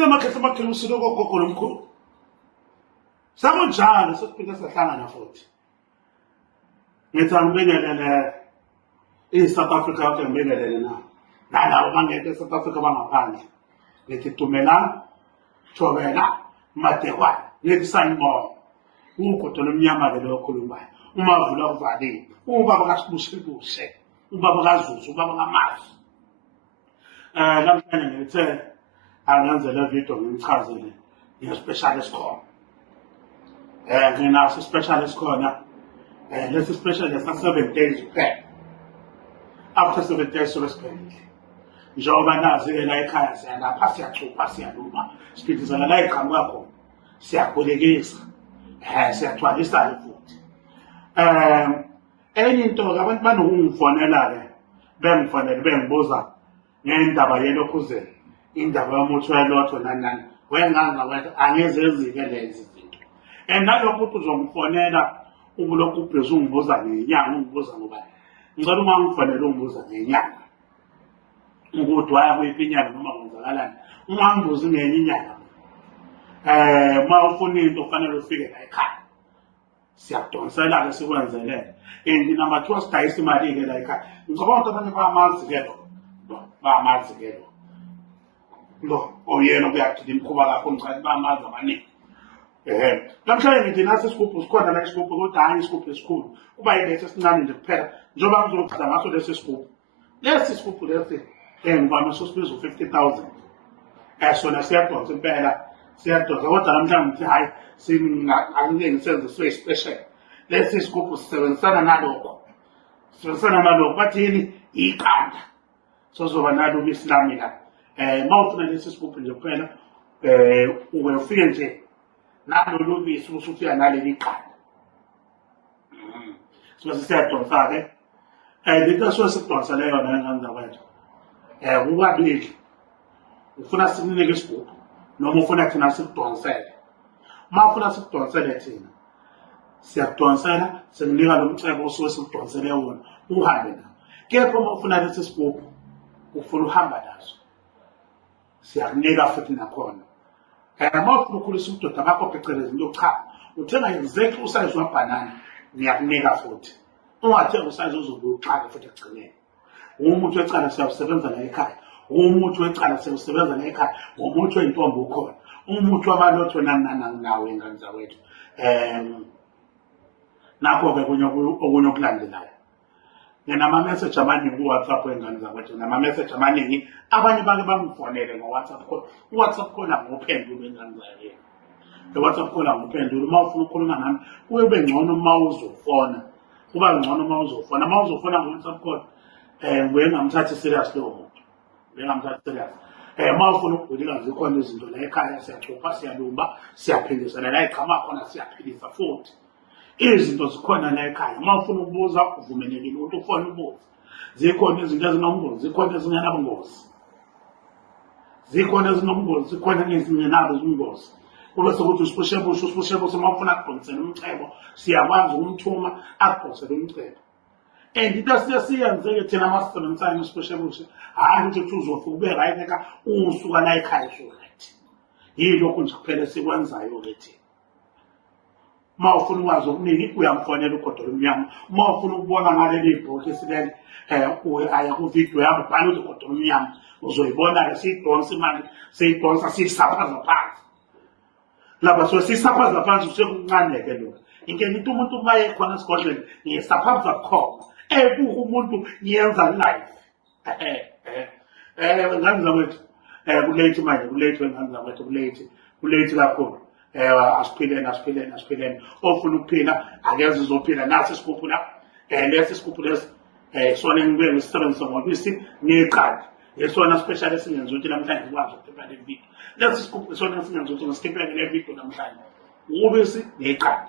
Sina makhe usilo gogo lomkhulu. Sakunjalo sesiphinde sahlangana futhi. Ngithanda ukubingelela South Africa yonke ngibingelele na. Nalawo bangeke South Africa bangaphandle. Ngithi Tumelani, Thobela, Madekwane, ngithi sanibona. Ugodo lomnyama ke lo okhulumayo. Umavula uvalile. Ubaba kaSibusebuse, ubaba kaZuzu, ubaba kaMazi. Namhlanje ngithe angenzele video ngimchazele nge-specialist khona. Nginaso specialist khona. Lesi specialist sa 7 days kuphela. After 7 days sobesigqibile. Njengoba nazi ke la ekhaya siyalapha siyachupha siyaluma siphithizela la eqhamuka khona. Siyabolekisa. Siyathwalisana futhi. Enye into ke abantu banokungifonela ke bengifonela bengibuza ngendaba yelokhuzela. Indaba yomuthi welotho nani wenganga wathi angeze ezike lezi zinto. Nalokho uthi uzongifonela ubulokhu ubhezi ungibuza ngenyanga ungibuza ngoba ngicela uma ngifonela ungibuza ngenyanga ukuthi waya kuyiphi inyanga noma kwenzakalani ungangibuzi ngenye inyanga. Uma ufuna into kufanele ufike la ekhaya siyakudonsela ke sikwenzele nama two sidayisa imali ke la ekhaya. Ngicabanga ukuthi abanye bayamazi ke lo oyena kuyaphila imkhuba kakhulu ngicela bayamazi abaningi. Namhlanje ngithi nasi isigubhu sikhona la isigubhu kodwa hayi isigubhu esikhulu kuba yilesi esincane nje kuphela njengoba ngizochaza ngaso lesi sigubhu. Lesi sigubhu lesi ngibona sosibiza 50,000. Sona siyadonsa impela siyadonsa kodwa namhlanje ngithi hayi angeke ngisenze so special. Lesi sigubhu sisebenzisana nalokho. Bathini iqanda. Sozoba nalo ubisilami la. Mawufuna lesi sigubhu nje kuphela ufike nje nalolu bisi usufika naleli qanda. Siyadonsa ke. Into sosidonsa leyo nengane zakwethu. Ukubili. Ufuna sikunike isigubhu noma ufuna thina sikudonsele. Uma ufuna sikudonsele thina siyakudonsela sikunika lo mcebo osuke sikudonsele wona uhambe nawo. Kepha uma ufuna lesi sigubhu ufuna uhamba naso siyakunika futhi nakhona. Uma ufuna ukhulisa ubudoda bakho phecelezi into cha uthenga exactly usize wabhanana ngiyakunika futhi. Ungathenga usize uzobuqala futhi ekugcineni. Umuthi wecala siyawusebenza la ekhaya. Umuthi wecala siyawusebenza la ekhaya. Umuthi wentombi ukhona. Umuthi wamalotho nawe ingane zawethu. Nakho ke okunye okulandelayo. Nginama message amaningi ku WhatsApp wengane zawethu. Nama message amaningi abanye bake bangifonele ngo WhatsApp call. WhatsApp call ngophendula ingane zawethu. WhatsApp call ngophendula uma ufuna ukukhuluma nami kube ngcono uma uzofona. Kuba ngcono uma uzofona. Uma uzofona ngo WhatsApp call wengamthathi serious lo muntu. Wengamthathi serious. Uma ufuna ukugulika zikhona izinto la ekhaya siyachupha siyalumba siyaphindisana la eqhama khona siyaphilisa futhi. Izinto zikhona la ekhaya. Uma ufuna ukubuza uvumelekile ukuthi ufone ubuze. Zikhona izinto ezinombuzo, zikhona ezingenabungozi. Zikhona ezinombuzo, zikhona ezingenabo izingozi. Kube sokuthi usipushebushe uma ufuna ukudonsela umcebo siyakwazi ukumthuma akudonsele umcebo. Into siyenze thina masisebenzisana usipushebushe hayi ukuthi uzofuka ube right eka usuka la ekhaya so right. Yilokho nje kuphela sikwenzayo ke thina. Uma ufuna ukwazi okuningi uyamfonela ugodo lomnyama. Uma ufuna ukubona ngaleli bhokisi leli aya ku video yami bhala ugodo lomnyama uzoyibona ke siyidonsa imali siyidonsa siyisaphaza phansi. Lapha so siyisaphaza phansi usekuncane ke lokho. Ingeke into umuntu maye khona esigodleni ngiyisaphaza khona. Kuku umuntu yenza live. Ngane zawethu kulate manje kulate ngane zawethu kulate kakhulu. Asiphileni ofuna ukuphila akeze uzophila nasi isigubhu la lesi isigubhu lesi sona ngibuye ngisebenzise ngobisi neqanda yesona special esingenza ukuthi namhlanje sikwazi ukuphepha le video. Lesi isigubhu sona esingenza ukuthi ngisikiphe le video namhlanje ubisi neqanda.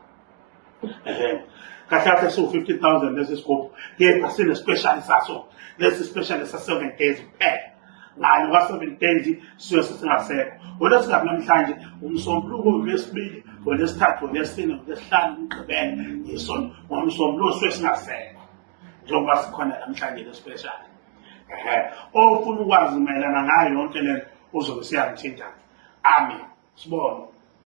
Kahle so 50,000 lesi isigubhu kepha sine special saso lesi special sa 7 days kuphela. Ngalo ka 7 days siyo sesingasekho. Wona singabi namhlanje umsombuluko wesibili wesithathu wesine wesihlanu umgqibelo yisona umsombuluko sesingasekho. Njengoba sikhona namhlanje le special. Ofuna ukwazi mayelana ngayo yonke le uzobe siyangithinta amen. Sibone.